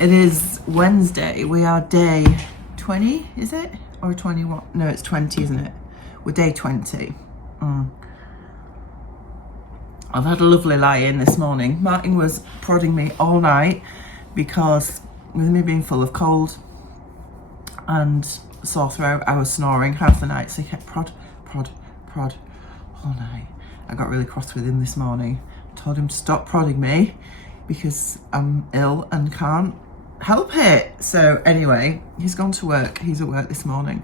It is Wednesday. We are day 20, is it? Or 21? No, it's 20, isn't it? We're day 20. I've had a lovely lie-in this morning. Martin was prodding me all night because with me being full of cold and sore throat, I was snoring half the night, so he kept prod all night. I got really cross with him this morning. Told him to stop prodding me because I'm ill and can't help it. So anyway, he's gone to work. He's at work this morning.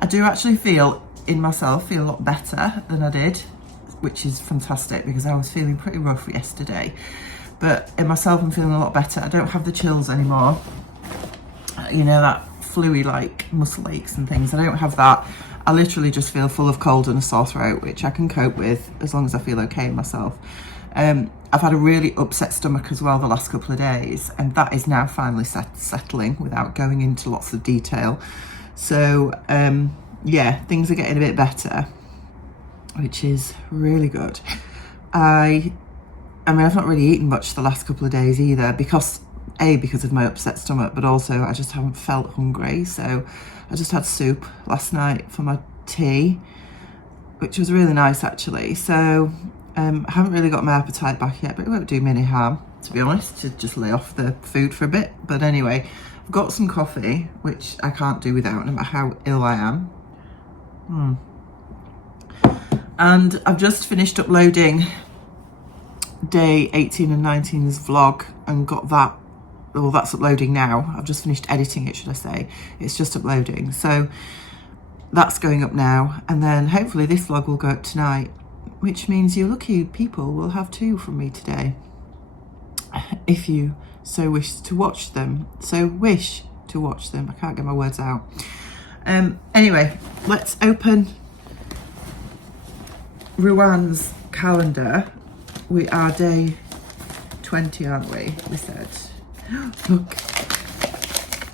I do actually feel a lot better than I did, which is fantastic because I was feeling pretty rough yesterday. But in myself, I'm feeling a lot better. I don't have the chills anymore. You know, that flu-y like muscle aches and things. I don't have that. I literally just feel full of cold and a sore throat, which I can cope with as long as I feel okay in myself. I've had a really upset stomach as well the last couple of days, and that is now finally settling without going into lots of detail. So yeah, things are getting a bit better, which is really good. I mean, I've not really eaten much the last couple of days either because of my upset stomach, but also I just haven't felt hungry. So I just had soup last night for my tea, which was really nice actually. So I haven't really got my appetite back yet, but it won't do me any harm, to be honest, to just lay off the food for a bit. But anyway, I've got some coffee, which I can't do without no matter how ill I am. And I've just finished uploading day 18 and 19's vlog and got that, well, that's uploading now. I've just finished editing it, should I say. It's just uploading. So that's going up now. And then hopefully this vlog will go up tonight, which means you lucky people will have 2 from me today. If you so wish to watch them. I can't get my words out. Anyway, let's open Ruan's calendar. We are day 20, aren't we? We said. Look,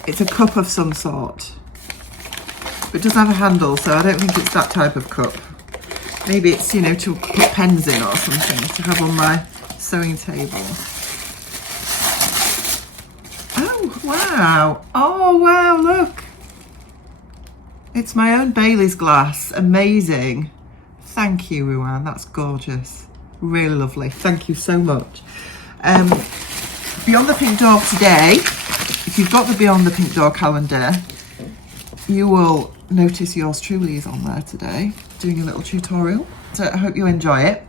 it's a cup of some sort. But it doesn't have a handle, so I don't think it's that type of cup. Maybe it's, you know, to put pens in or something to have on my sewing table. Oh, wow. Oh, wow, look. It's my own Bailey's glass. Amazing. Thank you, Ruan. That's gorgeous. Really lovely. Thank you so much. Beyond the Pink Door today, if you've got the Beyond the Pink Door calendar, you will notice yours truly is on there today, doing a little tutorial. So I hope you enjoy it.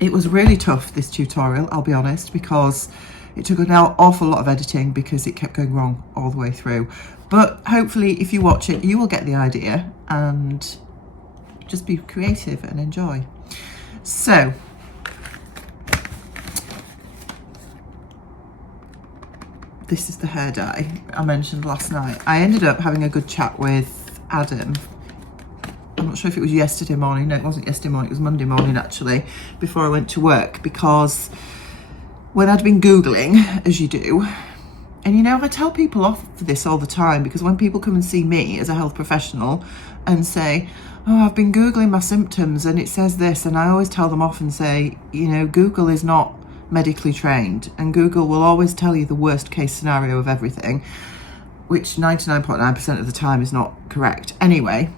It was really tough, this tutorial, I'll be honest, because it took an awful lot of editing because it kept going wrong all the way through. But hopefully if you watch it, you will get the idea and just be creative and enjoy. So, this is the hair dye I mentioned last night. I ended up having a good chat with Adam. I'm not sure if it was yesterday morning. No, it wasn't yesterday morning. It was Monday morning, actually, before I went to work. Because when I'd been Googling, as you do, and you know, I tell people off for this all the time, because when people come and see me as a health professional and say, oh, I've been Googling my symptoms and it says this, and I always tell them off and say, you know, Google is not medically trained, and Google will always tell you the worst case scenario of everything, which 99.9% of the time is not correct. Anyway,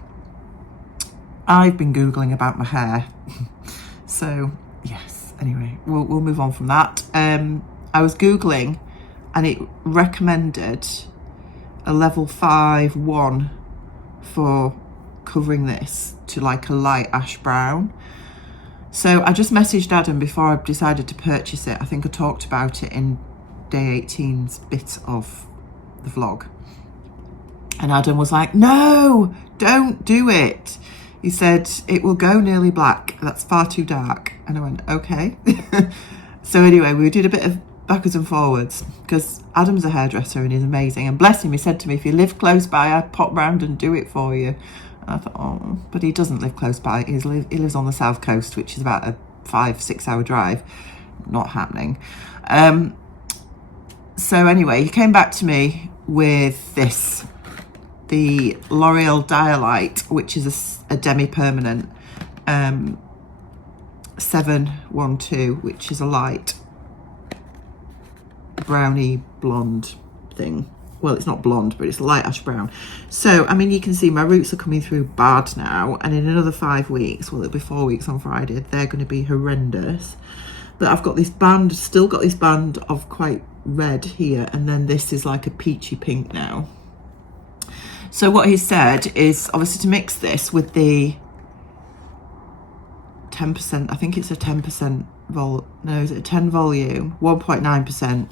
I've been Googling about my hair. So yes, anyway, we'll move on from that. I was Googling and it recommended a level 5-1 for covering this to like a light ash brown. So I just messaged Adam before I decided to purchase it. I think I talked about it in day 18's bit of the vlog. And Adam was like, no, don't do it. He said, it will go nearly black. That's far too dark. And I went, okay. So anyway, we did a bit of backwards and forwards because Adam's a hairdresser and he's amazing. And bless him, he said to me, if you live close by, I'd pop round and do it for you. I thought, oh, but he doesn't live close by. He lives on the south coast, which is about a 5-6 hour drive. Not happening. So anyway, he came back to me with this, the L'Oreal Dialite, which is a demi-permanent 712, which is a light browny blonde thing. Well, it's not blonde, but it's light ash brown. So, I mean, you can see my roots are coming through bad now. And in another 5 weeks, well, it'll be 4 weeks on Friday, they're going to be horrendous. But I've got this band, still got this band of quite red here. And then this is like a peachy pink now. So what he said is obviously to mix this with the 10%, I think it's a 10% is it a 10 volume, 1.9%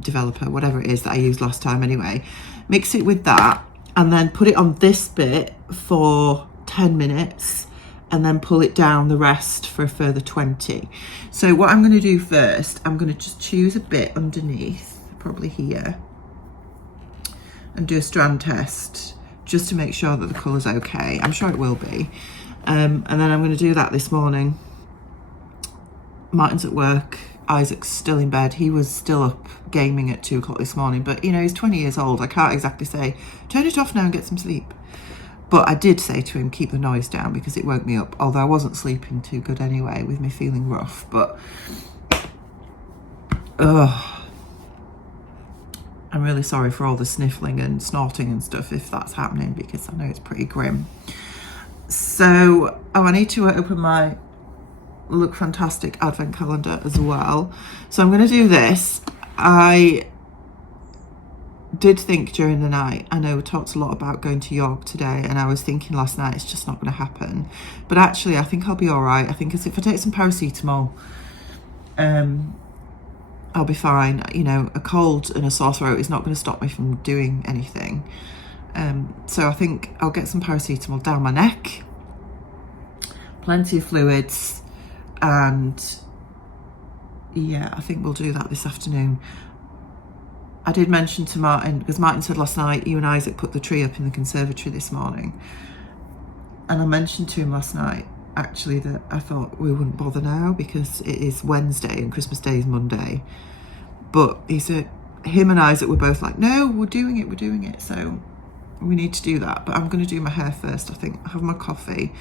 developer, whatever it is that I used last time anyway. Mix it with that and then put it on this bit for 10 minutes and then pull it down the rest for a further 20. So what I'm going to do first, I'm going to just choose a bit underneath, probably here, and do a strand test just to make sure that the colour's okay. I'm sure it will be. And then I'm going to do that this morning. Martin's at work. Isaac's still in bed. He was still up gaming at 2 o'clock this morning, but you know, he's 20 years old. I can't exactly say, turn it off now and get some sleep. But I did say to him, keep the noise down because it woke me up. Although I wasn't sleeping too good anyway with me feeling rough, but I'm really sorry for all the sniffling and snorting and stuff if that's happening, because I know it's pretty grim. So, I need to open my Look Fantastic advent calendar as well. So I'm going to do this. I did think during the night, I know we talked a lot about going to York today, and I was thinking last night it's just not going to happen. But actually, I think I'll be all right. I think if I take some paracetamol, I'll be fine. You know, a cold and a sore throat is not going to stop me from doing anything. So I think I'll get some paracetamol down my neck, plenty of fluids, and yeah, I think we'll do that this afternoon. I did mention to Martin, because Martin said last night, you and Isaac put the tree up in the conservatory this morning. And I mentioned to him last night, actually, that I thought we wouldn't bother now because it is Wednesday and Christmas Day is Monday. But he said, him and Isaac were both like, no, we're doing it. So we need to do that. But I'm going to do my hair first, I think. Have my coffee,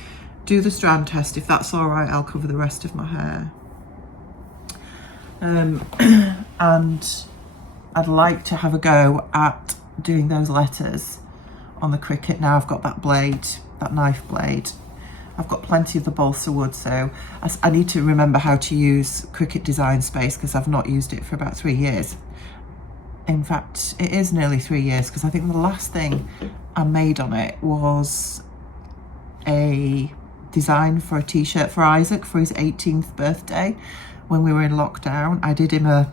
do the strand test. If that's all right, I'll cover the rest of my hair. And I'd like to have a go at doing those letters on the Cricut. Now I've got that blade, that knife blade. I've got plenty of the balsa wood, so I need to remember how to use Cricut Design Space because I've not used it for about 3 years. In fact, it is nearly 3 years because I think the last thing I made on it was a design for a t-shirt for Isaac for his 18th birthday when we were in lockdown. I did him a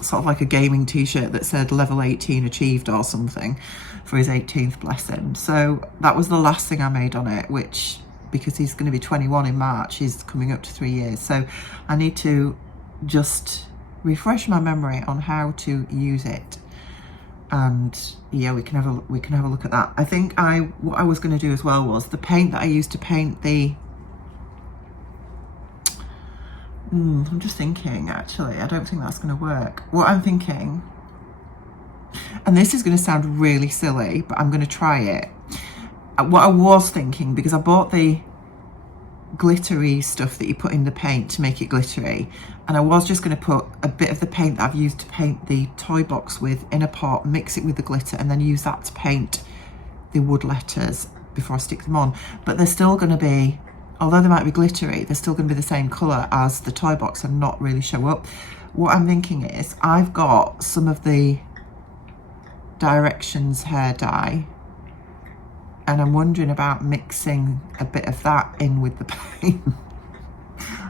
sort of like a gaming t-shirt that said level 18 achieved or something for his 18th, bless him. So that was the last thing I made on it, which, because he's going to be 21 in March, he's coming up to 3 years. So I need to just refresh my memory on how to use it. And yeah, we can have a look at that. I think what I was going to do as well was the paint that I used to paint the I'm just thinking, actually, I don't think that's going to work. What I'm thinking, and this is going to sound really silly, but I'm going to try it. What I was thinking, because I bought the glittery stuff that you put in the paint to make it glittery, and I was just going to put a bit of the paint that I've used to paint the toy box with in a pot, mix it with the glitter, and then use that to paint the wood letters before I stick them on. But they're still going to be, although they might be glittery, they're still going to be the same colour as the toy box and not really show up. What I'm thinking is, I've got some of the Directions hair dye, and I'm wondering about mixing a bit of that in with the paint.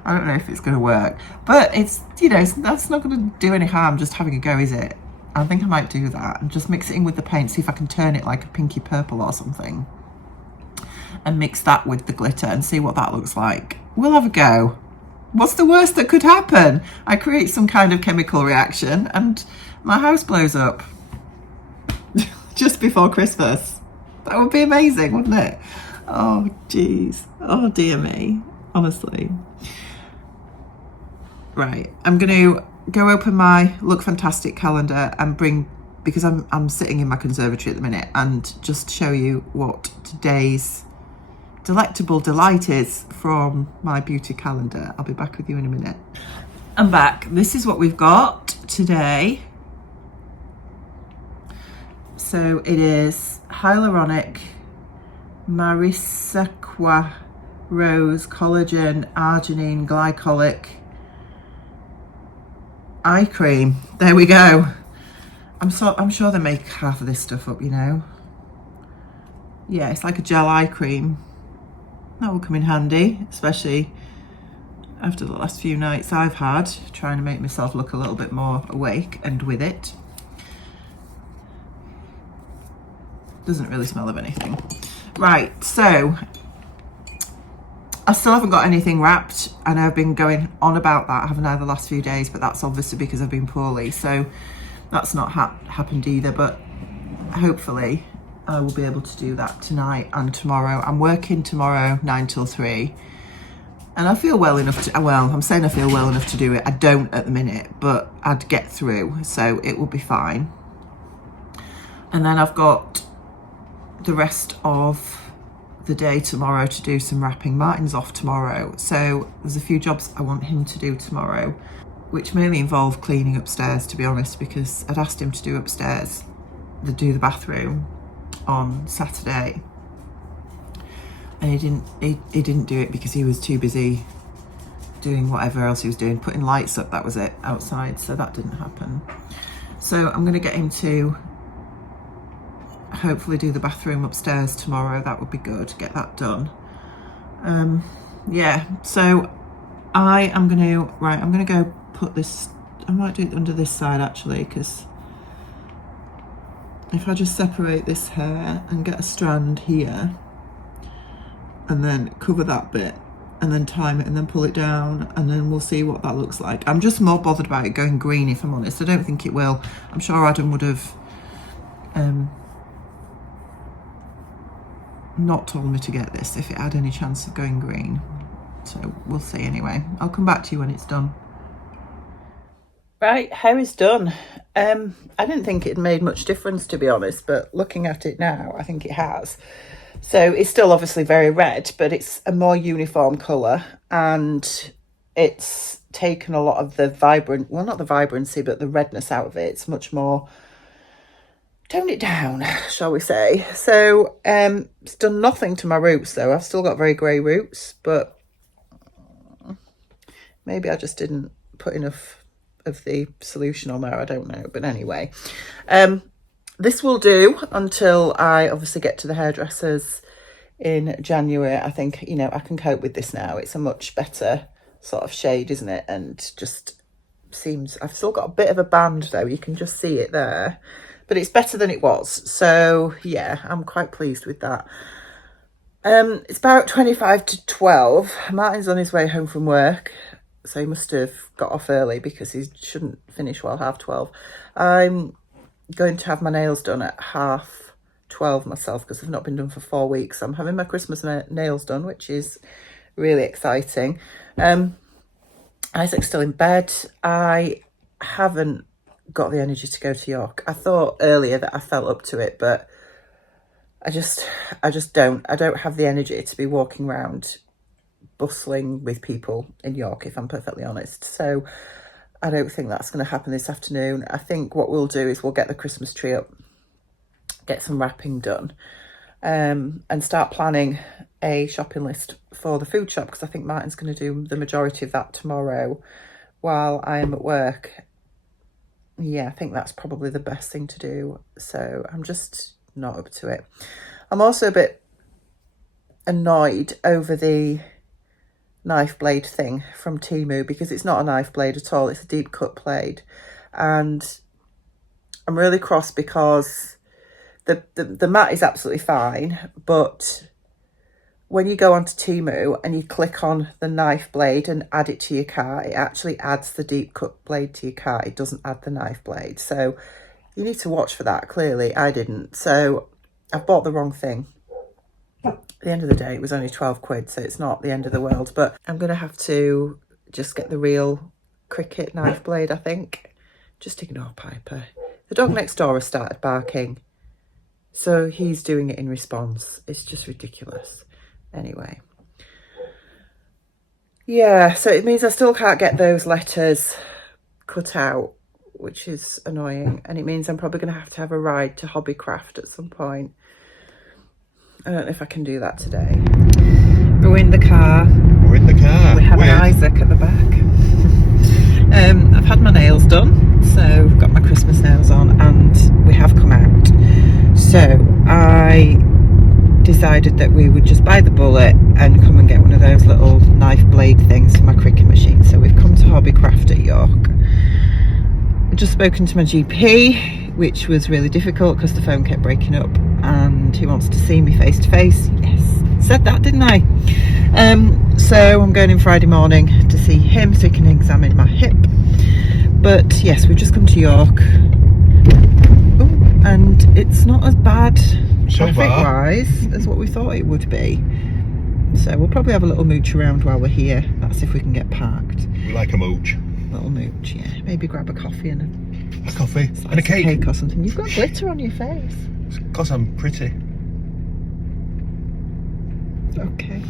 I don't know if it's going to work, but it's, you know, that's not going to do any harm just having a go, is it? I think I might do that and just mix it in with the paint, see if I can turn it like a pinky purple or something, and mix that with the glitter and see what that looks like. We'll have a go. What's the worst that could happen? I create some kind of chemical reaction and my house blows up just before Christmas. That would be amazing, wouldn't it? Oh, geez. Oh, dear me. Honestly. Right. I'm going to go open my Look Fantastic calendar and bring, because I'm sitting in my conservatory at the minute, and just show you what today's delectable delight is from my beauty calendar. I'll be back with you in a minute. I'm back. This is what we've got today. So it is hyaluronic, Marisaqua Rose, Collagen, Arginine, Glycolic eye cream. There we go. I'm sure they make half of this stuff up, you know. Yeah, it's like a gel eye cream. That will come in handy, especially after the last few nights I've had, trying to make myself look a little bit more awake and with it. Doesn't really smell of anything. Right, so I still haven't got anything wrapped. I know I've been going on about that, haven't I, the last few days, but that's obviously because I've been poorly, so that's not happened either, but hopefully I will be able to do that tonight and tomorrow. I'm working tomorrow 9 till 3. And I feel well enough to, well, I'm saying I feel well enough to do it. I don't at the minute, but I'd get through, so it will be fine. And then I've got the rest of the day tomorrow to do some wrapping. Martin's off tomorrow, so there's a few jobs I want him to do tomorrow, which mainly involve cleaning upstairs, to be honest, because I'd asked him to do upstairs, to do the bathroom on Saturday. And he didn't do it because he was too busy doing whatever else he was doing, putting lights up, that was it, outside, so that didn't happen. So I'm going to get him to hopefully do the bathroom upstairs tomorrow. That would be good, get that done. Yeah, so I'm going to go put this, I might do it under this side actually, because if I just separate this hair and get a strand here, and then cover that bit and then time it and then pull it down, and then we'll see what that looks like. I'm just more bothered about it going green, if I'm honest. I don't think it will. I'm sure Adam would have not told me to get this if it had any chance of going green. So we'll see anyway. I'll come back to you when it's done. Right, hair is done. I didn't think it made much difference, to be honest, but looking at it now, I think it has. So it's still obviously very red, but it's a more uniform colour, and it's taken a lot of the vibrant, well, not the vibrancy, but the redness out of it. It's much more toned it down, shall we say. So it's done nothing to my roots though. I've still got very grey roots, but maybe I just didn't put enough of the solution on there, I don't know. But anyway, this will do until I obviously get to the hairdressers in January. I think, you know, I can cope with this now. It's a much better sort of shade, isn't it? And just seems, I've still got a bit of a band though. You can just see it there, but it's better than it was. So yeah, I'm quite pleased with that. It's about 25 to 12. Martin's on his way home from work, so he must have got off early because he shouldn't finish well 12:30. I'm going to have my nails done at 12:30 myself because they've not been done for 4 weeks. I'm having my Christmas nails done, which is really exciting. Isaac's still in bed. I haven't got the energy to go to York. I thought earlier that I felt up to it, but I just don't. I don't have the energy to be walking around bustling with people in York, if I'm perfectly honest. So I don't think that's going to happen this afternoon. I think what we'll do is we'll get the Christmas tree up, get some wrapping done, and start planning a shopping list for the food shop, because I think Martin's going to do the majority of that tomorrow while I'm at work. Yeah, I think that's probably the best thing to do. So I'm just not up to it. I'm also a bit annoyed over the knife blade thing from Temu, because it's not a knife blade at all. It's a deep cut blade, and I'm really cross because the mat is absolutely fine, but when you go onto Temu and you click on the knife blade and add it to your cart, it actually adds the deep cut blade to your cart. It doesn't add the knife blade. So you need to watch for that. Clearly I didn't. So I've bought the wrong thing. At the end of the day, it was only 12 quid, so it's not the end of the world. But I'm going to have to just get the real Cricut knife blade, I think. Just ignore Piper. The dog next door has started barking, so he's doing it in response. It's just ridiculous. Anyway, Yeah, so it means I still can't get those letters cut out, which is annoying. And it means I'm probably going to have a ride to Hobbycraft at some point. I don't know if I can do that today. We're in the car. We're in the car. We have an Isaac at the back. I've had my nails done, so I've got my Christmas nails on, and we have come out. So I decided that we would just buy the bullet and come and get one of those little knife blade things for my Cricut machine. So we've come to Hobbycraft at York. I've just spoken to my GP, which was really difficult because the phone kept breaking up, and he wants to see me face to face. Yes, said that, didn't I? So I'm going in Friday morning to see him so he can examine my hip. But yes, we've just come to York. Ooh, and it's not as bad traffic-wise as what we thought it would be. So we'll probably have a little mooch around while we're here. That's if we can get parked. We like a mooch. Little mooch, yeah. Maybe grab a coffee and a coffee and a cake. Cake or something. You've got glitter on your face. It's because I'm pretty. Okay.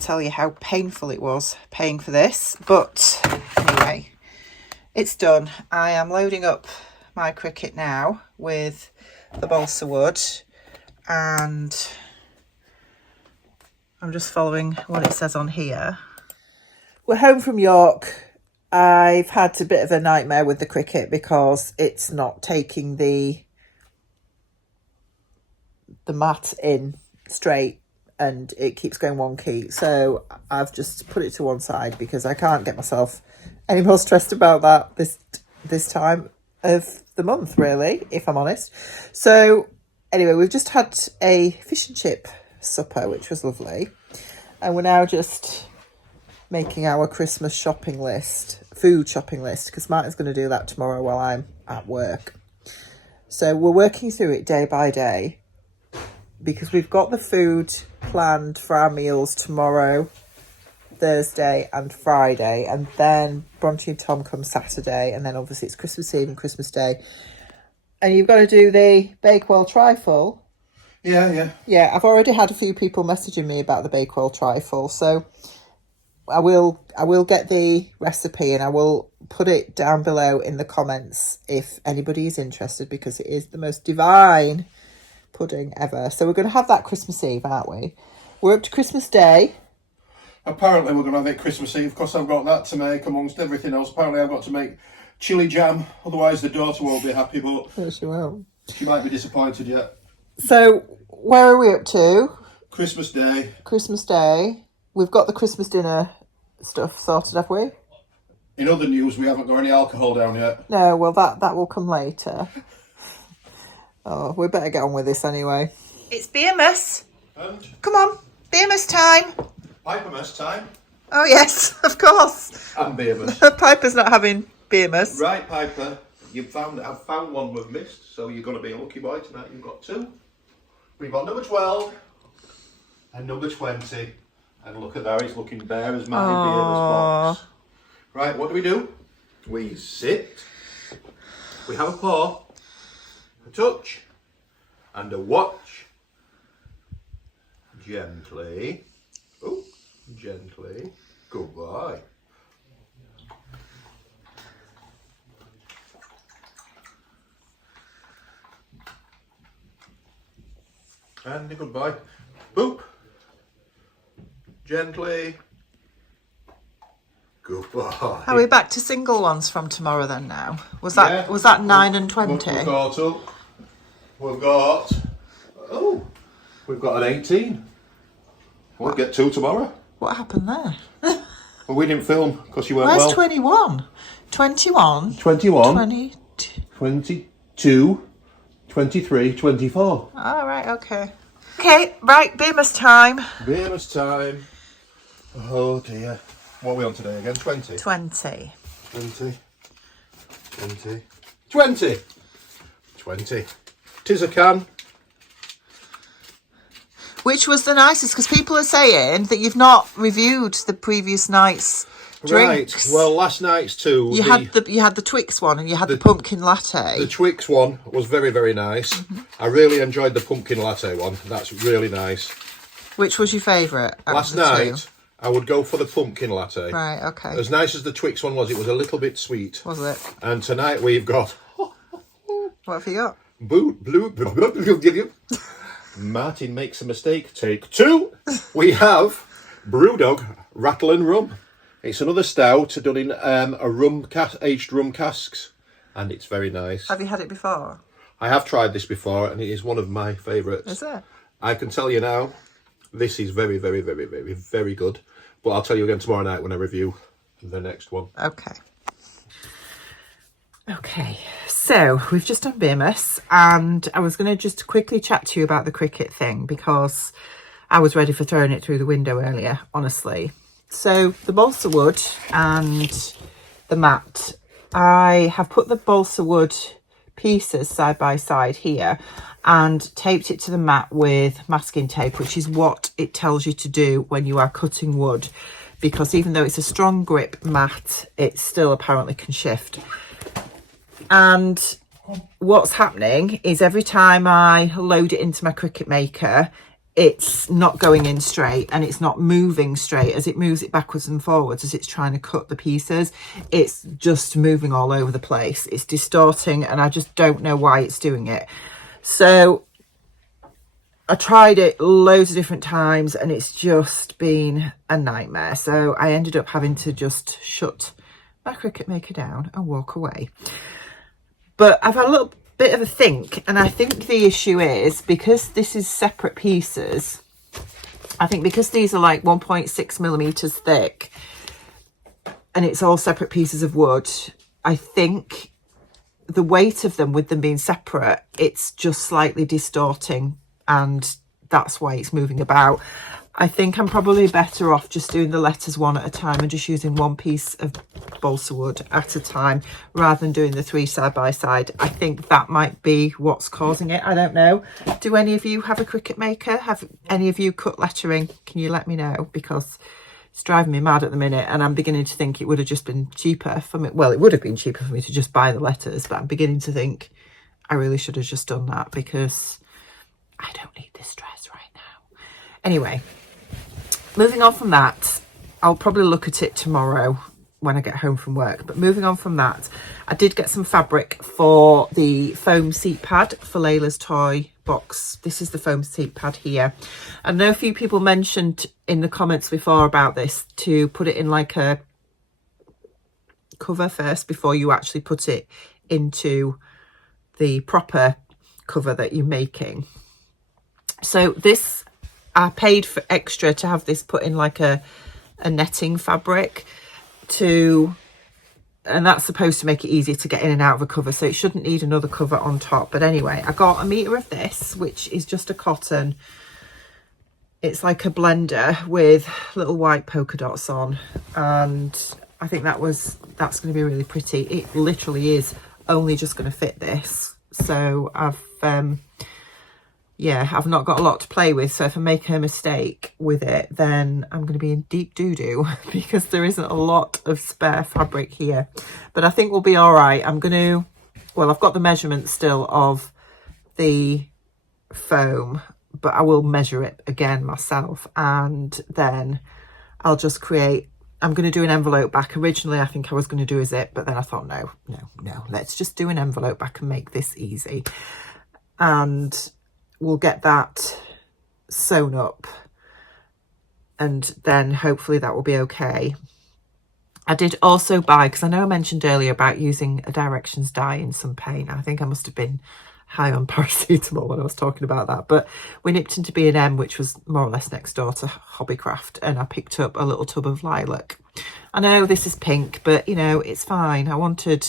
Tell you how painful it was paying for this, but anyway, it's done. I am loading up my Cricut now with the balsa wood, and I'm just following what it says on here. We're home from York. I've had a bit of a nightmare with the Cricut because it's not taking the mat in straight, and it keeps going wonky. So I've just put it to one side because I can't get myself any more stressed about that this time of the month, really, if I'm honest. So anyway, we've just had a fish and chip supper, which was lovely. And we're now just making our Christmas shopping list, food shopping list, because Martin's going to do that tomorrow while I'm at work. So we're working through it day by day, because we've got the food planned for our meals tomorrow, Thursday and Friday, and then Bronte and Tom come Saturday, and then obviously it's Christmas Eve and Christmas Day. And you've got to do the Bakewell trifle. Yeah, I've already had a few people messaging me about the Bakewell trifle, so I will get the recipe and I will put it down below in the comments if anybody is interested, because it is the most divine pudding ever. So we're going to have that Christmas Eve, aren't we? We're up to Christmas Day. Apparently we're going to have it Christmas Eve, because I've got that to make amongst everything else. Apparently I've got to make chili jam, otherwise the daughter won't be happy, but Yes, she will. She might be disappointed yet. So where are we up to? Christmas Day. Christmas Day. We've got the Christmas dinner stuff sorted, have we? In other news, we haven't got any alcohol down yet. No, well that will come later. Oh, we better get on with this anyway. It's Beermas. And? Come on, Beermas time. Pipermas time. Oh yes, of course. And Beermas. Piper's not having Beermas. Right, Piper. I've found one we've missed, so you're going to be a lucky boy tonight. You've got two. We've got number 12 and number 20. And look at that, it's looking bare as my Beermas box. Right, what do? We sit. We have a paw. A touch and a watch. Gently. Oh, gently. Goodbye. And a goodbye. Boop. Gently. Goodbye. Oh, Are we back to single ones from tomorrow then now? Was that 9 and 20? We've got we've got an 18. We'll get 2 tomorrow. What happened there? Well, we didn't film because you weren't Where's well. 21? 21? 21, 22. 22, 23, 24. All right, okay. Okay, right, Bemis time. Bemis time. Oh dear. What are we on today again? 20? 20. 20. 20. 20. 20. 'Tis a can. Which was the nicest, because people are saying that you've not reviewed the previous night's drinks. Right. Well, last night's too. You had the Twix one and you had the pumpkin latte. The Twix one was very, very nice. I really enjoyed the pumpkin latte one. That's really nice. Which was your favourite? Last night, I would go for the pumpkin latte. Right, okay. As nice as the Twix one was, it was a little bit sweet. Was it? And tonight we've got... What have you got? Martin makes a mistake. Take 2. We have Brewdog Rattle and Rum. It's another stout done in aged rum casks, and it's very nice. Have you had it before? I have tried this before, and it is one of my favourites. Is it? I can tell you now, this is very, very, very, very, very good. But I'll tell you again tomorrow night when I review the next one. Okay. Okay, so we've just done Bemis, and I was going to just quickly chat to you about the Cricut thing because I was ready for throwing it through the window earlier, honestly. So the balsa wood and the mat, I have put the balsa wood pieces side by side here and taped it to the mat with masking tape, which is what it tells you to do when you are cutting wood, because even though it's a strong grip mat, it still apparently can shift. And what's happening is every time I load it into my Cricut Maker, it's not going in straight and it's not moving straight. As it moves it backwards and forwards as it's trying to cut the pieces, it's just moving all over the place. It's distorting and I just don't know why it's doing it. So I tried it loads of different times and it's just been a nightmare. So I ended up having to just shut my Cricut Maker down and walk away. But I've had a little bit of a think, and I think the issue is because this is separate pieces. I think because these are like 1.6 millimeters thick and it's all separate pieces of wood, I think the weight of them, with them being separate, it's just slightly distorting, and that's why it's moving about. I think I'm probably better off just doing the letters one at a time and just using one piece of balsa wood at a time rather than doing the 3 side by side. I think that might be what's causing it. I don't know. Do any of you have a Cricut Maker? Have any of you cut lettering? Can you let me know? Because it's driving me mad at the minute and I'm beginning to think it would have just been cheaper for me. Well, it would have been cheaper for me to just buy the letters, but I'm beginning to think I really should have just done that because I don't need this stress right now. Anyway. Moving on from that, I'll probably look at it tomorrow when I get home from work. But moving on from that, I did get some fabric for the foam seat pad for Layla's toy box. This is the foam seat pad here. I know a few people mentioned in the comments before about this to put it in like a cover first before you actually put it into the proper cover that you're making. So this, I paid for extra to have this put in like a netting fabric and that's supposed to make it easier to get in and out of a cover, so it shouldn't need another cover on top. But anyway, I got a metre of this, which is just a cotton. It's like a blender with little white polka dots on, and I think that's going to be really pretty. It literally is only just going to fit this, so I've not got a lot to play with, so if I make a mistake with it, then I'm going to be in deep doo-doo because there isn't a lot of spare fabric here. But I think we'll be all right. I've got the measurements still of the foam, but I will measure it again myself, and then I'll just I'm going to do an envelope back. Originally, I think I was going to do a zip, but then I thought, no, let's just do an envelope back and make this easy. And we'll get that sewn up and then hopefully that will be okay. I did also buy, because I know I mentioned earlier about using a directions die in some paint. I think I must have been high on paracetamol when I was talking about that, but we nipped into B&M, which was more or less next door to Hobbycraft, and I picked up a little tub of lilac. I know this is pink, but you know, it's fine. I wanted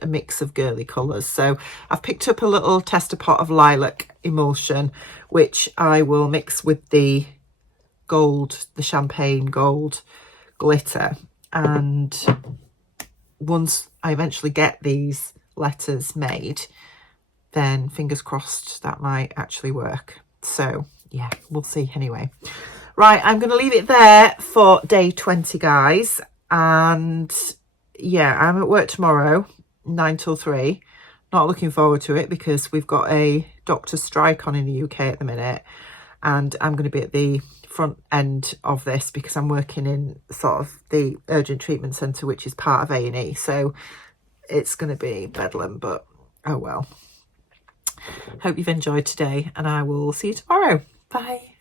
a mix of girly colours, so I've picked up a little tester pot of lilac emulsion, which I will mix with the gold, the champagne gold glitter. And once I eventually get these letters made, then fingers crossed that might actually work. So yeah, we'll see anyway. Right, I'm going to leave it there for day 20, guys. And yeah, I'm at work tomorrow, 9 till 3. Not looking forward to it because we've got a doctor's strike on in the UK at the minute. And I'm going to be at the front end of this because I'm working in sort of the urgent treatment centre, which is part of A&E. So it's going to be bedlam, but oh well. Hope you've enjoyed today, and I will see you tomorrow. Bye.